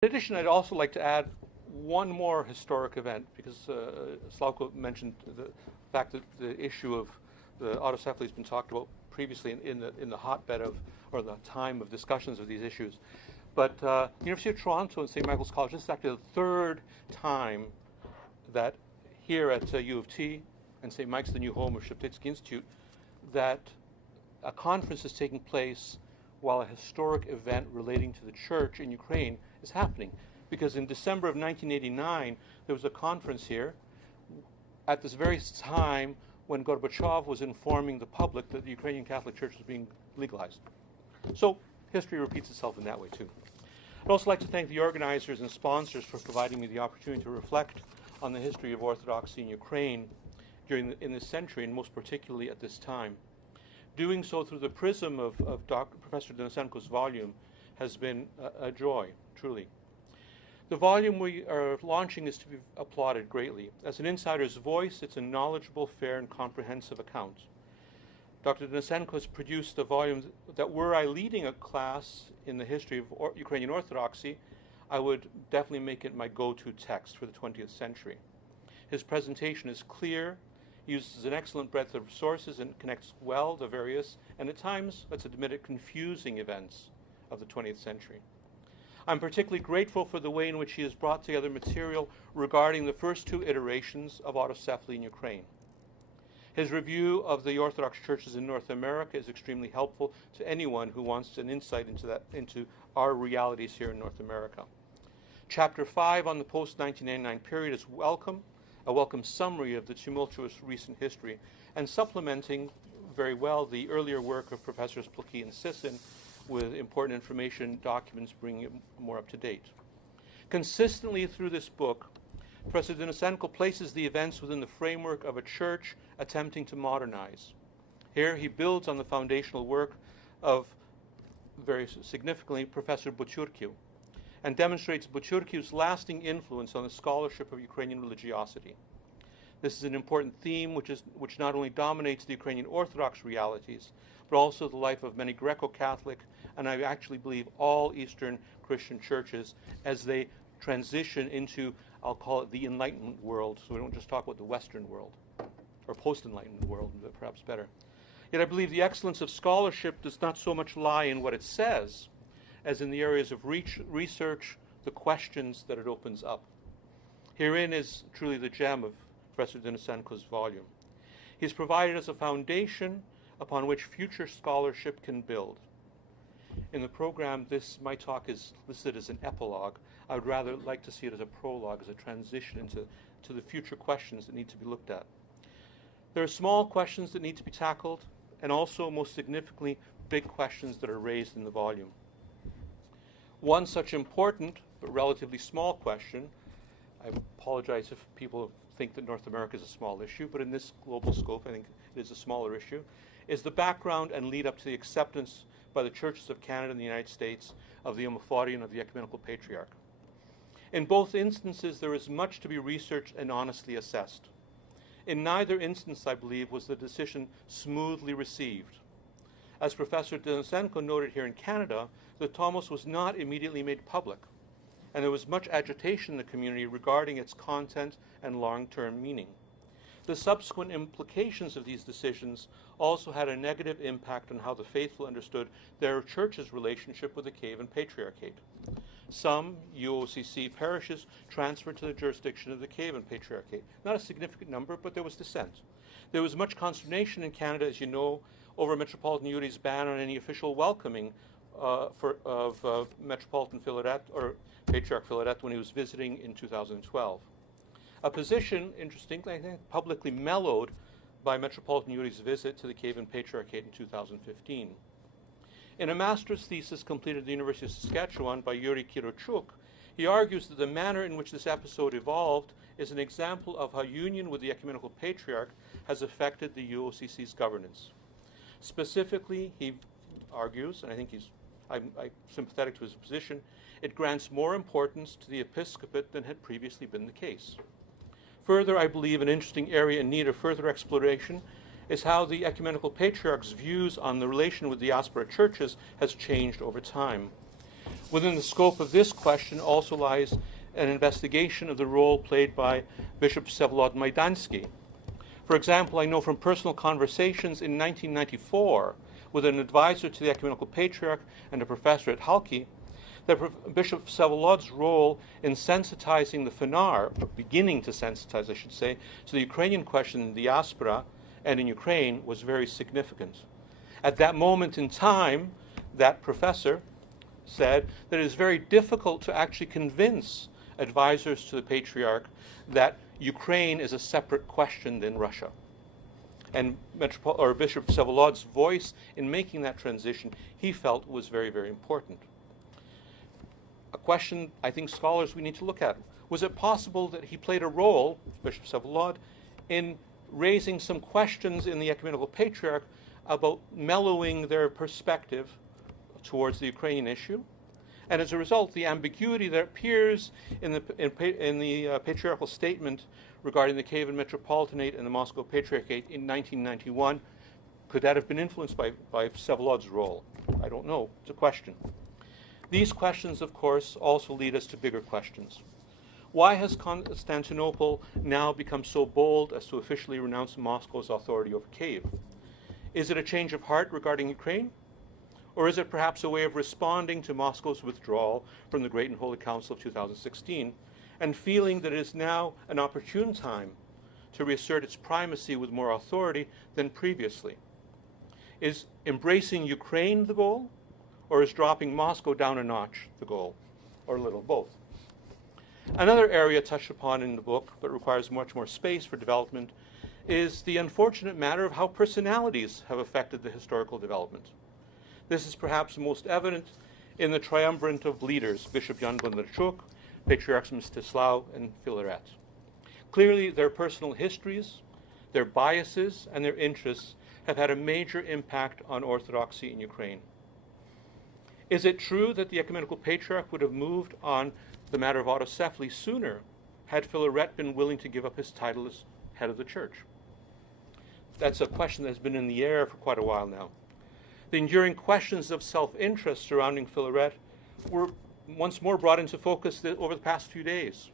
In addition, I'd also like to add one more historic event, because Slavko mentioned the fact that the issue of the autocephaly has been talked about previously in the hotbed of, or the time of discussions of these issues. But University of Toronto and St. Michael's College, this is actually the third time that here at U of T and St. Mike's, the new home of Sheptytsky Institute, that a conference is taking place while a historic event relating to the church in Ukraine is happening. Because in December of 1989, there was a conference here at this very time when Gorbachev was informing the public that the Ukrainian Catholic Church was being legalized. So history repeats itself in that way too. I'd also like to thank the organizers and sponsors for providing me the opportunity to reflect on the history of Orthodoxy in Ukraine in this century, and most particularly at this time. Doing so through the prism of Professor Denysenko's volume has been a joy, truly. The volume we are launching is to be applauded greatly. As an insider's voice, it's a knowledgeable, fair, and comprehensive account. Dr. Denysenko has produced a volume that, were I leading a class in the history of Ukrainian Orthodoxy, I would definitely make it my go-to text for the 20th century. His presentation is clear, uses an excellent breadth of sources, and connects well the various, and at times, let's admit it, confusing events of the 20th century. I'm particularly grateful for the way in which he has brought together material regarding the first two iterations of autocephaly in Ukraine. His review of the Orthodox churches in North America is extremely helpful to anyone who wants an insight into our realities here in North America. Chapter 5 on the post-1999 period is a welcome summary of the tumultuous recent history, and supplementing very well the earlier work of Professors Plakey and Sisson with important information documents bringing it more up to date. Consistently through this book, Professor Denysenko places the events within the framework of a church attempting to modernize. Here he builds on the foundational work of, very significantly, Professor Buchurkiw, and demonstrates Buchurkiw's lasting influence on the scholarship of Ukrainian religiosity. This is an important theme which not only dominates the Ukrainian Orthodox realities, but also the life of many Greco-Catholic, and I actually believe all Eastern Christian churches as they transition into, I'll call it, the Enlightenment world, so we don't just talk about the Western world, or post-Enlightenment world, perhaps better. Yet I believe the excellence of scholarship does not so much lie in what it says, as in the areas of research, the questions that it opens up. Herein is truly the gem of Professor Denysenko's volume. He's provided us a foundation upon which future scholarship can build. In the program, my talk is listed as an epilogue. I would rather like to see it as a prologue, as a transition into the future questions that need to be looked at. There are small questions that need to be tackled, and also, most significantly, big questions that are raised in the volume. One such important but relatively small question, I apologize if people think that North America is a small issue, but in this global scope, I think it is a smaller issue, is the background and lead up to the acceptance by the churches of Canada and the United States of the Homophorian of the Ecumenical Patriarch. In both instances, there is much to be researched and honestly assessed. In neither instance, I believe, was the decision smoothly received. As Professor Denysenko noted here in Canada, the Tomos was not immediately made public, and there was much agitation in the community regarding its content and long-term meaning. The subsequent implications of these decisions also had a negative impact on how the faithful understood their church's relationship with the Kievan Patriarchate. Some UOCC parishes transferred to the jurisdiction of the Kievan Patriarchate. Not a significant number, but there was dissent. There was much consternation in Canada, as you know, over Metropolitan Yuri's ban on any official welcoming of Metropolitan Philaret, or Patriarch Philaret, when he was visiting in 2012. A position, interestingly, I think, publicly mellowed by Metropolitan Yuri's visit to the Kievan Patriarchate in 2015. In a master's thesis completed at the University of Saskatchewan by Yuri Kirochuk, he argues that the manner in which this episode evolved is an example of how union with the Ecumenical Patriarch has affected the UOCC's governance. Specifically, he argues, and I think I'm sympathetic to his position, it grants more importance to the episcopate than had previously been the case. Further, I believe an interesting area in need of further exploration is how the Ecumenical Patriarch's views on the relation with diaspora churches has changed over time. Within the scope of this question also lies an investigation of the role played by Bishop Vsevolod Majdansky. For example, I know from personal conversations in 1994 with an advisor to the Ecumenical Patriarch and a professor at Halki, that Bishop Vsevolod's role in sensitizing the Fanar, or beginning to sensitize, I should say, to the Ukrainian question in diaspora and in Ukraine was very significant. At that moment in time, that professor said that it is very difficult to actually convince advisors to the Patriarch that Ukraine is a separate question than Russia. And Bishop Vsevolod's voice in making that transition, he felt was very, very important. A question I think scholars we need to look at. Was it possible that he played a role, Bishop Vsevolod, in raising some questions in the Ecumenical Patriarch about mellowing their perspective towards the Ukrainian issue? And as a result, the ambiguity that appears in the patriarchal statement regarding the Kievan Metropolitanate and the Moscow Patriarchate in 1991, could that have been influenced by Vsevolod's role? I don't know. It's a question. These questions, of course, also lead us to bigger questions. Why has Constantinople now become so bold as to officially renounce Moscow's authority over Kiev? Is it a change of heart regarding Ukraine? Or is it perhaps a way of responding to Moscow's withdrawal from the Great and Holy Council of 2016 and feeling that it is now an opportune time to reassert its primacy with more authority than previously? Is embracing Ukraine the goal? Or is dropping Moscow down a notch the goal? Or a little both? Another area touched upon in the book, but requires much more space for development, is the unfortunate matter of how personalities have affected the historical development. This is perhaps most evident in the triumvirate of leaders, Bishop Jan Bondarchuk, Patriarchs Mstislav, and Filaret. Clearly, their personal histories, their biases, and their interests have had a major impact on Orthodoxy in Ukraine. Is it true that the Ecumenical Patriarch would have moved on the matter of autocephaly sooner had Filaret been willing to give up his title as head of the church? That's a question that's been in the air for quite a while now. The enduring questions of self-interest surrounding Filaret were once more brought into focus over the past few days.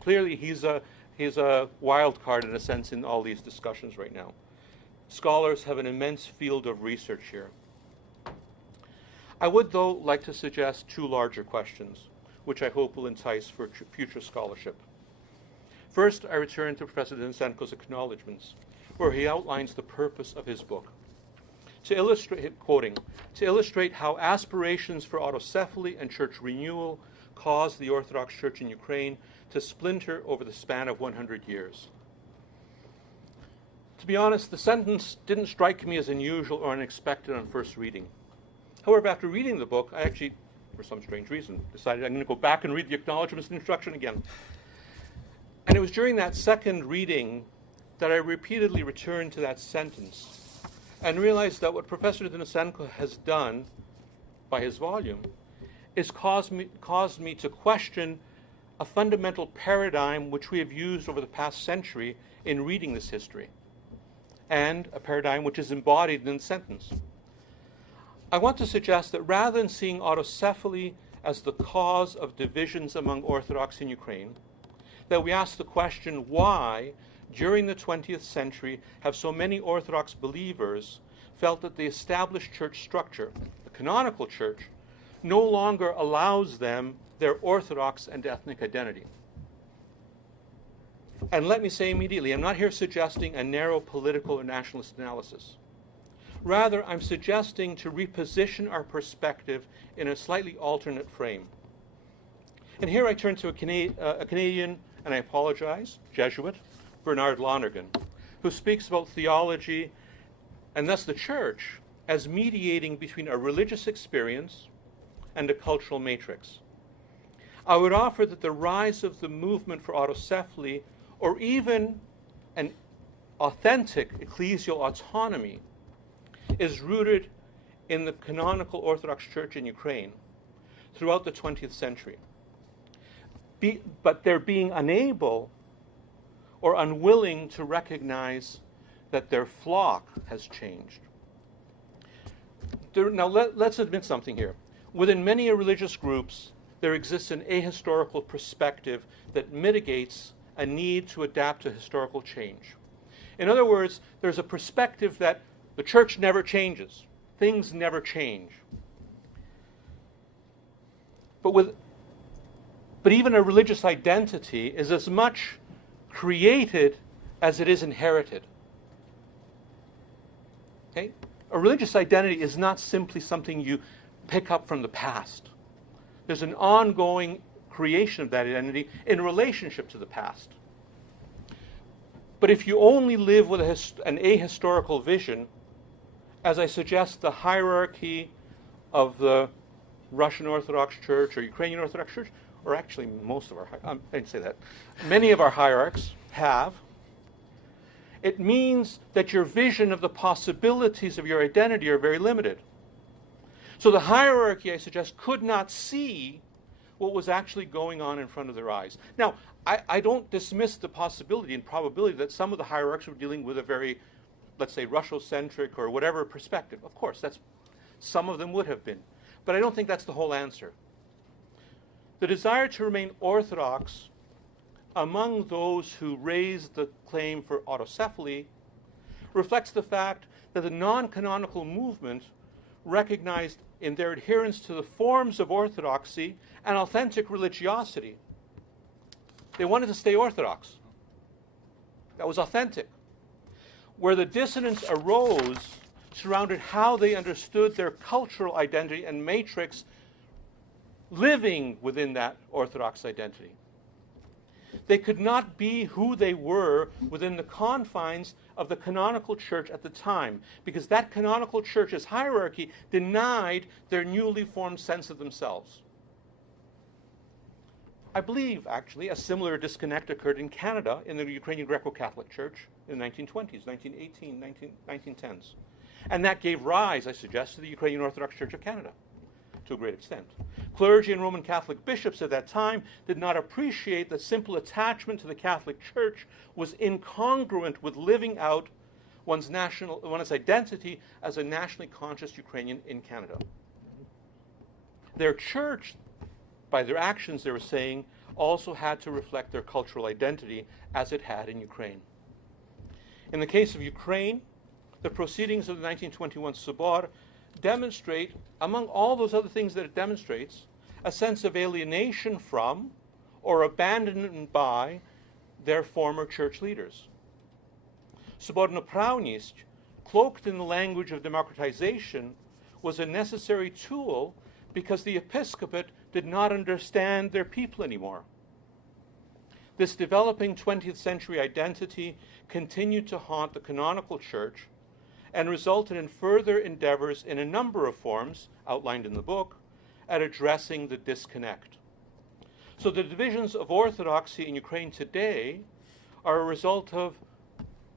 Clearly, he's a wild card in a sense in all these discussions right now. Scholars have an immense field of research here. I would, though, like to suggest two larger questions, which I hope will entice for future scholarship. First, I return to Professor Denysenko's acknowledgments, where he outlines the purpose of his book. To illustrate, quoting, to illustrate how aspirations for autocephaly and church renewal caused the Orthodox Church in Ukraine to splinter over the span of 100 years. To be honest, the sentence didn't strike me as unusual or unexpected on first reading. However, after reading the book, I actually, for some strange reason, decided I'm going to go back and read the acknowledgments and introduction again. And it was during that second reading that I repeatedly returned to that sentence and realized that what Professor Denysenko has done by his volume is caused me to question a fundamental paradigm which we have used over the past century in reading this history, and a paradigm which is embodied in the sentence. I want to suggest that rather than seeing autocephaly as the cause of divisions among Orthodox in Ukraine, that we ask the question why, during the 20th century, have so many Orthodox believers felt that the established church structure, the canonical church, no longer allows them their Orthodox and ethnic identity. And let me say immediately, I'm not here suggesting a narrow political or nationalist analysis. Rather, I'm suggesting to reposition our perspective in a slightly alternate frame. And here I turn to a Canadian, and I apologize, Jesuit, Bernard Lonergan, who speaks about theology, and thus the church, as mediating between a religious experience and a cultural matrix. I would offer that the rise of the movement for autocephaly, or even an authentic ecclesial autonomy, is rooted in the canonical Orthodox Church in Ukraine throughout the 20th century. But they're being unable or unwilling to recognize that their flock has changed. Now, let's admit something here. within many religious groups, there exists an ahistorical perspective that mitigates a need to adapt to historical change. In other words, there's a perspective that the church never changes. Things never change. But even a religious identity is as much created as it is inherited. Okay? A religious identity is not simply something you pick up from the past. There's an ongoing creation of that identity in relationship to the past. But if you only live with an ahistorical vision, as I suggest the hierarchy of the Russian Orthodox Church or Ukrainian Orthodox Church, or actually most of our, I didn't say that, many of our hierarchs have, it means that your vision of the possibilities of your identity are very limited. So the hierarchy, I suggest, could not see what was actually going on in front of their eyes. Now, I don't dismiss the possibility and probability that some of the hierarchs were dealing with a very, let's say, Russocentric or whatever perspective. Of course, some of them would have been. But I don't think that's the whole answer. The desire to remain Orthodox among those who raised the claim for autocephaly reflects the fact that the non-canonical movement recognized in their adherence to the forms of orthodoxy and authentic religiosity. They wanted to stay Orthodox. That was authentic. Where the dissonance arose surrounded how they understood their cultural identity and matrix living within that Orthodox identity. They could not be who they were within the confines of the canonical church at the time, because that canonical church's hierarchy denied their newly formed sense of themselves. I believe, actually, a similar disconnect occurred in Canada in the Ukrainian Greco-Catholic Church in the 1920s, 1918, 1910s. And that gave rise, I suggest, to the Ukrainian Orthodox Church of Canada, to a great extent. Clergy and Roman Catholic bishops at that time did not appreciate that simple attachment to the Catholic Church was incongruent with living out one's identity as a nationally conscious Ukrainian in Canada. Their church, by their actions, they were saying, also had to reflect their cultural identity as it had in Ukraine. In the case of Ukraine, the proceedings of the 1921 Sobor demonstrate, among all those other things that it demonstrates, a sense of alienation from or abandonment by their former church leaders. Svobodnopravnost, cloaked in the language of democratization, was a necessary tool because the episcopate did not understand their people anymore. This developing 20th century identity continued to haunt the canonical church and resulted in further endeavors in a number of forms, outlined in the book, at addressing the disconnect. So the divisions of orthodoxy in Ukraine today are a result of,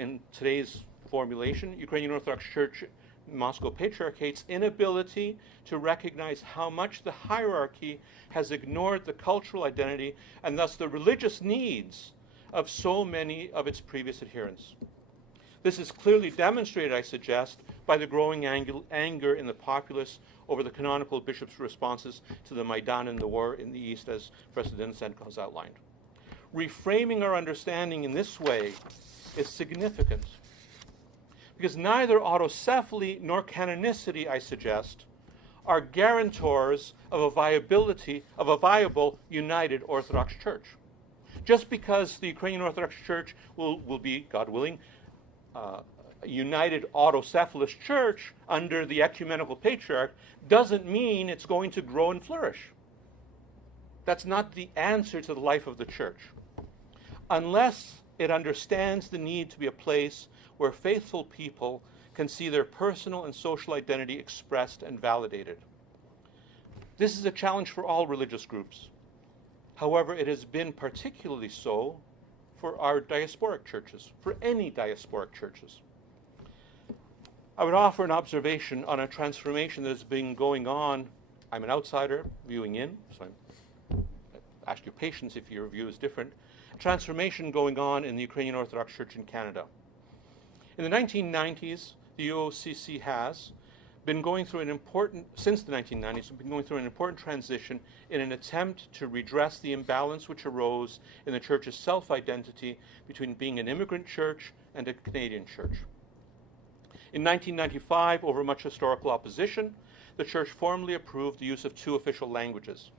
in today's formulation, Ukrainian Orthodox Church Moscow Patriarchate's inability to recognize how much the hierarchy has ignored the cultural identity and thus the religious needs of so many of its previous adherents. This is clearly demonstrated, I suggest, by the growing anger in the populace over the canonical bishops' responses to the Maidan and the war in the East, as Professor Denysenko has outlined. Reframing our understanding in this way is significant, because neither autocephaly nor canonicity, I suggest, are guarantors of a viable, united Orthodox Church. Just because the Ukrainian Orthodox Church will be, God willing, a united autocephalous church under the ecumenical patriarch doesn't mean it's going to grow and flourish. That's not the answer to the life of the church. Unless it understands the need to be a place where faithful people can see their personal and social identity expressed and validated. This is a challenge for all religious groups. However, it has been particularly so for our diasporic churches, for any diasporic churches. I would offer an observation on a transformation that has been going on. I'm an outsider viewing in, so I ask your patience if your view is different. Transformation going on in the Ukrainian Orthodox Church in Canada. In the 1990s, the UOCC has, been going through an important, since the 1990s, been going through an important transition in an attempt to redress the imbalance which arose in the church's self-identity between being an immigrant church and a Canadian church. In 1995, over much historical opposition, the church formally approved the use of 2 official languages.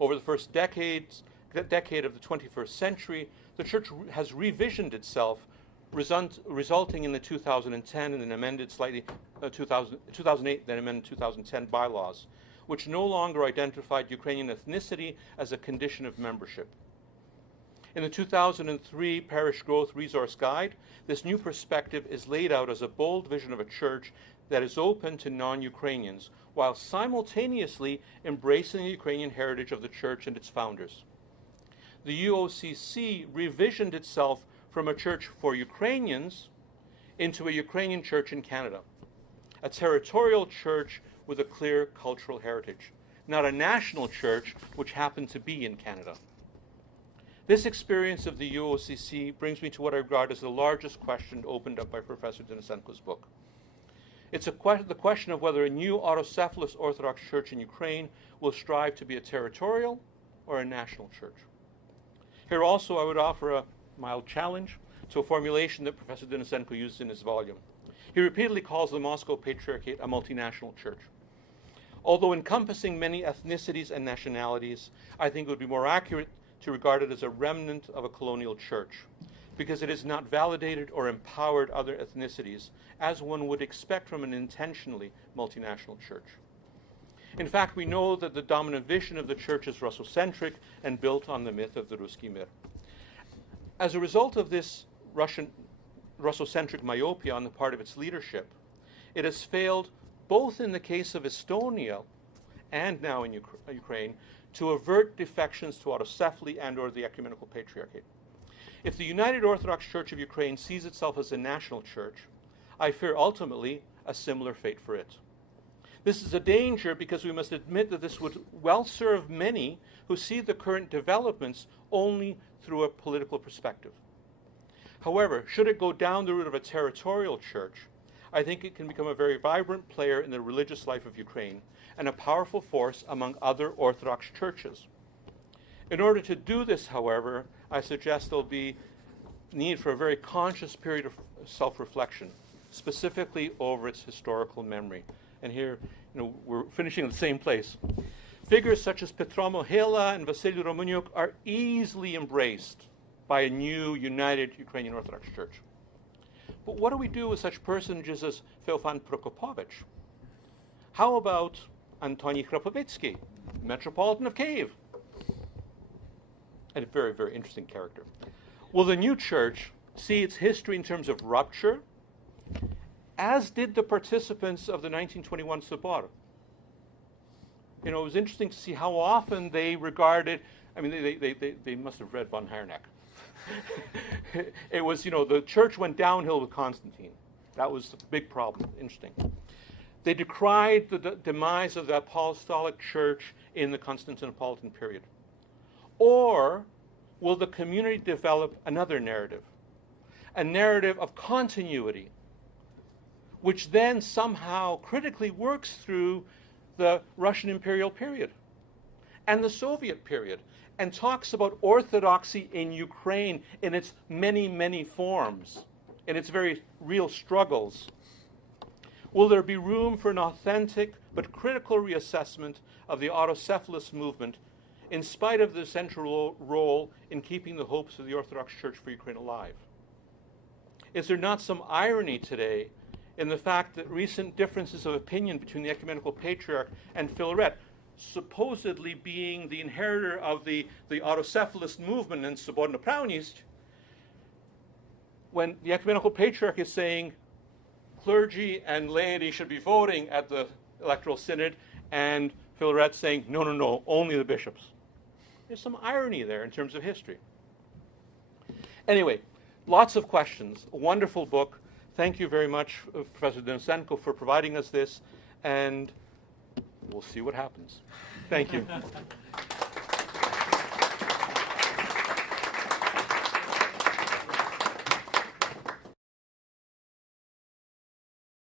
Over the first decade of the 21st century, the church has revisioned itself, resulting in the 2010 and then amended slightly 2008, then amended 2010 bylaws, which no longer identified Ukrainian ethnicity as a condition of membership. In the 2003 Parish Growth Resource Guide, this new perspective is laid out as a bold vision of a church that is open to non-Ukrainians, while simultaneously embracing the Ukrainian heritage of the church and its founders. The UOCC revisioned itself from a church for Ukrainians into a Ukrainian church in Canada, a territorial church with a clear cultural heritage, not a national church which happened to be in Canada. This experience of the UOCC brings me to what I regard as the largest question opened up by Professor Denysenko's book. It's the question of whether a new autocephalous Orthodox Church in Ukraine will strive to be a territorial or a national church. Here also I would offer a mild challenge to a formulation that Professor Denysenko used in his volume. He repeatedly calls the Moscow Patriarchate a multinational church. Although encompassing many ethnicities and nationalities, I think it would be more accurate to regard it as a remnant of a colonial church, because it has not validated or empowered other ethnicities, as one would expect from an intentionally multinational church. In fact, we know that the dominant vision of the church is Russocentric and built on the myth of the Ruski Mir. As a result of this Russocentric myopia on the part of its leadership, it has failed both in the case of Estonia and now in Ukraine to avert defections to autocephaly and or the ecumenical patriarchate. If the United Orthodox Church of Ukraine sees itself as a national church, I fear ultimately a similar fate for it. This is a danger because we must admit that this would well serve many who see the current developments only through a political perspective. However, should it go down the route of a territorial church, I think it can become a very vibrant player in the religious life of Ukraine and a powerful force among other Orthodox churches. In order to do this, however, I suggest there'll be need for a very conscious period of self-reflection, specifically over its historical memory. And here, we're finishing in the same place. Figures such as Petro Mohila and Vasily Romanuк are easily embraced by a new, united Ukrainian Orthodox Church. But what do we do with such personages as Feofan Prokopovich? How about Antony Khrapovetsky, Metropolitan of Kiev? A very, very interesting character. Will the new church see its history in terms of rupture, as did the participants of the 1921 Sobor? It was interesting to see how often they regarded, they must have read von Harnack. It was, the church went downhill with Constantine. That was the big problem. Interesting. They decried the demise of the Apostolic Church in the Constantinopolitan period. Or will the community develop another narrative? A narrative of continuity, which then somehow critically works through the Russian imperial period and the Soviet period and talks about orthodoxy in Ukraine in its many, many forms, in its very real struggles. Will there be room for an authentic but critical reassessment of the autocephalous movement in spite of the central role in keeping the hopes of the Orthodox Church for Ukraine alive? Is there not some irony today in the fact that recent differences of opinion between the Ecumenical Patriarch and Filaret, supposedly being the inheritor of the autocephalous movement in Svobodna Pravnost, when the Ecumenical Patriarch is saying clergy and laity should be voting at the electoral synod, and Filaret saying, no, only the bishops. There's some irony there in terms of history. Anyway, lots of questions. A wonderful book. Thank you very much, Professor Denysenko, for providing us this, and we'll see what happens. Thank you.